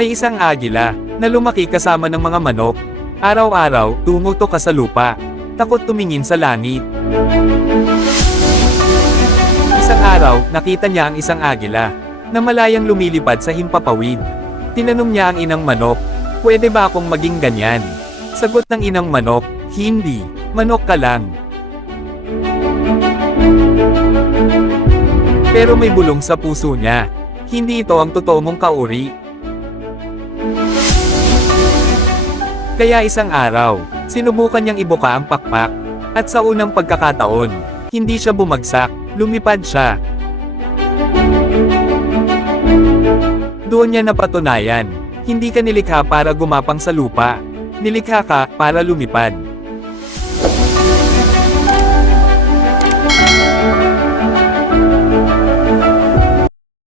May isang agila, na lumaki kasama ng mga manok. Araw-araw, tumutok ka sa lupa. Takot tumingin sa langit. Isang araw, nakita niya ang isang agila, na malayang lumilipad sa himpapawid. Tinanong niya ang inang manok, "Pwede ba akong maging ganyan?" Sagot ng inang manok, "Hindi, manok ka lang. Pero may bulong sa puso niya. Hindi ito ang totoo mong kauri." Kaya isang araw, sinubukan niyang ibuka ang pakpak. At sa unang pagkakataon, hindi siya bumagsak, lumipad siya. Doon niya napatunayan, hindi ka nilikha para gumapang sa lupa. Nilikha ka para lumipad.